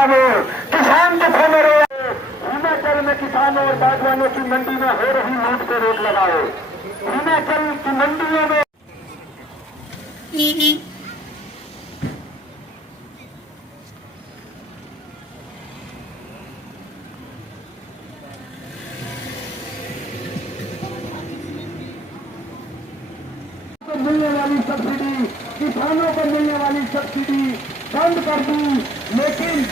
लगाओ, किसान दुखों में रोए। हिमाचल में किसानों और बागवानों की मंडी में हो रही लूट को रोक लगाओ। हिमाचल की मंडियों में मिलने वाली सब्सिडी, किसानों को मिलने वाली सब्सिडी बंद कर दी, लेकिन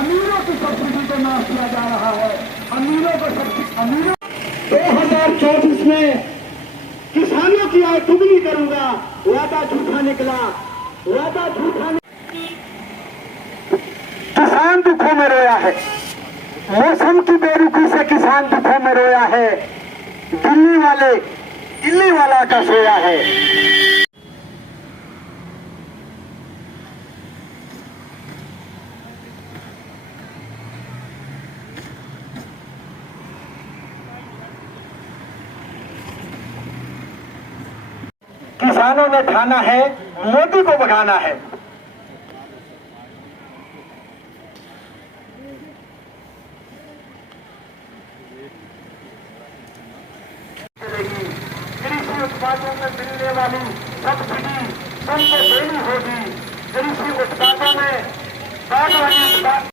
अमीरों की सब्सिडी को नाश किया जा रहा है। अमीरों को सब्सिडी 2024 में किसानों की आय दुगनी करूंगा, वादा झूठा निकला, वादा झूठा। किसान दुखों में रोया है, मौसम की बेरुखी से किसान दुखों में रोया है। दिल्ली वाला का सोया है। किसानों ने ठाना है मोदी को भगाना है। कृषि उत्पादों में मिलने वाली सब्सिडी सबको देनी होगी। कृषि उत्पादों में बागवानी उत्पाद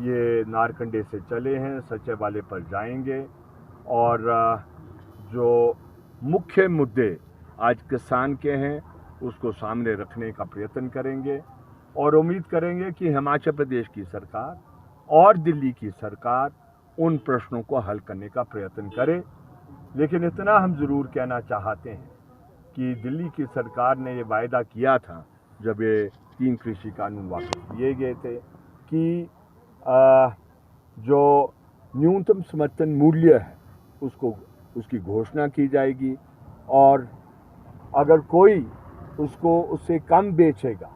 ये नारकंडे से चले हैं, सच्चे वाले पर जाएंगे और जो मुख्य मुद्दे आज किसान के हैं उसको सामने रखने का प्रयत्न करेंगे और उम्मीद करेंगे कि हिमाचल प्रदेश की सरकार और दिल्ली की सरकार उन प्रश्नों को हल करने का प्रयत्न करे। लेकिन इतना हम ज़रूर कहना चाहते हैं कि दिल्ली की सरकार ने ये वायदा किया था जब ये 3 कृषि कानून वापस लिए गए थे कि जो न्यूनतम समर्थन मूल्य है उसकी घोषणा की जाएगी और अगर कोई उससे कम बेचेगा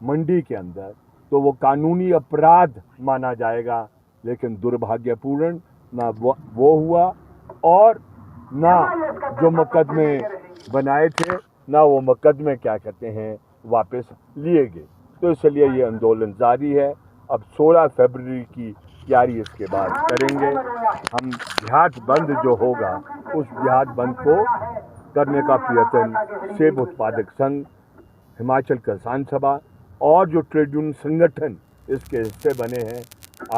मंडी के अंदर तो वो कानूनी अपराध माना जाएगा। लेकिन दुर्भाग्यपूर्ण ना वो हुआ और ना जो मुकदमे बनाए थे ना वो मुकदमे क्या कहते हैं वापस लिए गए। तो इसलिए ये आंदोलन जारी है। अब 16 फरवरी की तैयारी इसके बाद करेंगे। हम देहात बंद जो होगा उस देहात बंद को करने का प्रयत्न सेब उत्पादक संघ, हिमाचल किसान सभा और जो ट्रेड यूनियन संगठन इसके हिस्से बने हैं,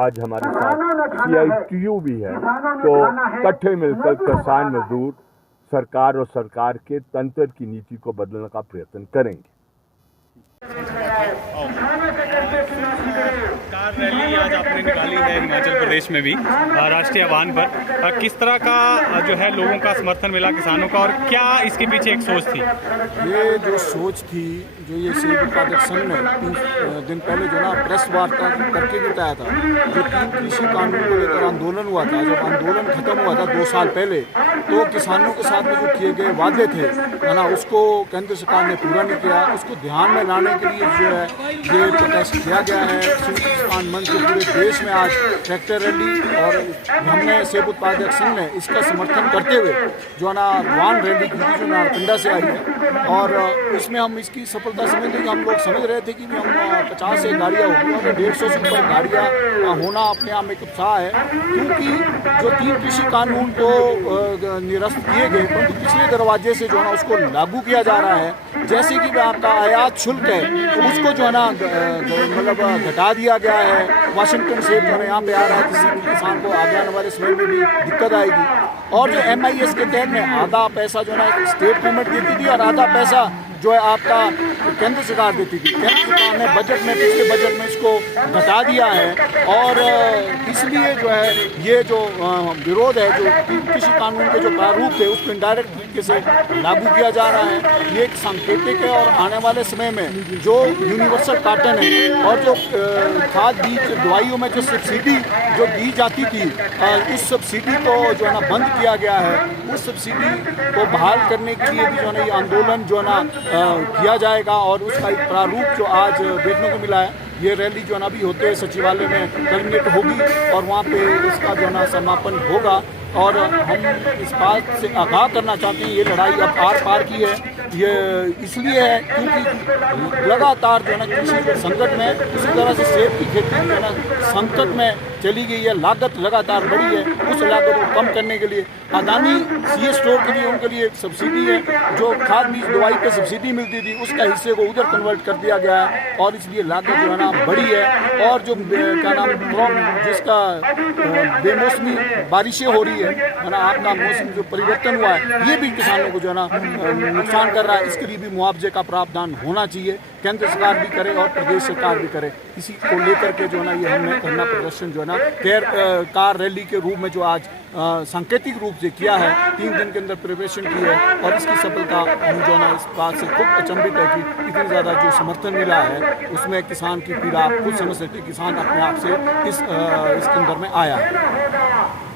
आज हमारे साथ CITU भी है, तो इकट्ठे मिलकर किसान मजदूर सरकार और सरकार के तंत्र की नीति को बदलने का प्रयत्न करेंगे। कार रैली आज आपने निकाली है हिमाचल प्रदेश में भी राष्ट्रीय आह्वान पर, किस तरह का जो है लोगों का समर्थन मिला किसानों का और क्या इसके पीछे एक सोच थी? ये जो सोच थी, जो ये सेब उत्पादक संघ ने 3 दिन पहले जो ना प्रेस वार्ता करके बताया था, जो 3 कृषि कानून को लेकर आंदोलन हुआ था, जब आंदोलन खत्म हुआ था 2 साल पहले, तो किसानों के साथ में जो किए गए वादे थे है ना, उसको केंद्र सरकार ने पूरा नहीं किया। उसको ध्यान में लाने के लिए जो है ये प्रोटेस्ट किया गया है। किसान मंच जो पूरे देश में आज ट्रैक्टर रैली और हमने सेब उत्पादक संघ ने इसका समर्थन करते हुए जो है ना वाहन रैली की थी जो नारकंडा से आई है। और इसमें हम इसकी सफलता समझते कि हम लोग समझ रहे थे कि भी हम 50 से गाड़ियाँ होगी और 150 से ऊपर गाड़ियाँ होना अपने आप में एक उत्साह है, क्योंकि जो 3 कृषि कानून तो निरस्त किए गए परंतु पिछले दरवाजे से जो है ना उसको लागू किया जा रहा है। जैसे कि आपका आयात शुल्क है तो उसको जो है ना मतलब घटा दिया गया है। वाशिंगटन सेब जो है यहाँ पे आ रहा है, किसी भी किसान को आगे आने वाले समय में भी दिक्कत आएगी। और जो MIS के तहत में आधा पैसा जो है ना स्टेट गवर्नमेंट देती थी और आधा पैसा जो है आपका केंद्र सरकार देती थी। केंद्र सरकार ने बजट में, पिछले बजट में इसको घटा दिया है और इसलिए जो है ये जो विरोध है, जो कृषि कानून के जो प्रारूप थे उसको इनडायरेक्ट तरीके से लागू किया जा रहा है। ये एक सांकेतिक है और आने वाले समय में जो यूनिवर्सल कार्टन है और जो खाद बीज दवाइयों में जो सब्सिडी जो दी जाती थी, उस सब्सिडी को जो है ना बंद किया गया है। उस सब्सिडी को बहाल करने के लिए भी जो है ना ये आंदोलन जो है ना किया जाएगा और उसका एक प्रारूप जो आज देखने को मिला है। ये रैली जो है ना भी होते हुए सचिवालय में कल्मिनेट होगी और वहाँ पे इसका जो है ना समापन होगा। और हम इस बात से आगाह करना चाहते हैं ये लड़ाई अब आर पार की है। ये इसलिए है क्योंकि लगातार जो है ना कृषि संकट में, इसी तरह से सेब की खेती जो है ना संकट में चली गई है, लागत लगातार बढ़ी है। उस लागत को कम करने के लिए अदानी CS स्टोर के लिए उनके लिए सब्सिडी है, जो खाद बीज दवाई पे सब्सिडी मिलती थी उसका हिस्से को उधर कन्वर्ट कर दिया गया है और इसलिए लागत जो है ना बढ़ी है। और जो क्या नाम जिसका बेमौसमी बारिशें हो रही है ना, आपका मौसम जो परिवर्तन हुआ है ये भी किसानों को जो है ना नुकसान कर रहा है। इसके लिए भी मुआवजे का प्रावधान होना चाहिए, केंद्र सरकार भी करे और प्रदेश सरकार भी करे। इसी को लेकर के जो है ना ये हमने धरना प्रदर्शन जो है ना कार रैली के रूप में जो आज सांकेतिक रूप से किया है, 3 दिन के अंदर प्रिपरेशन की है और इसकी सफलता हम जो है ना इस बात से खूब अचंभित है कि इतनी ज़्यादा जो समर्थन मिला है उसमें किसान की पीड़ा आप खुद समझ सकते, किसान अपने आप से इसके अंदर में आया है।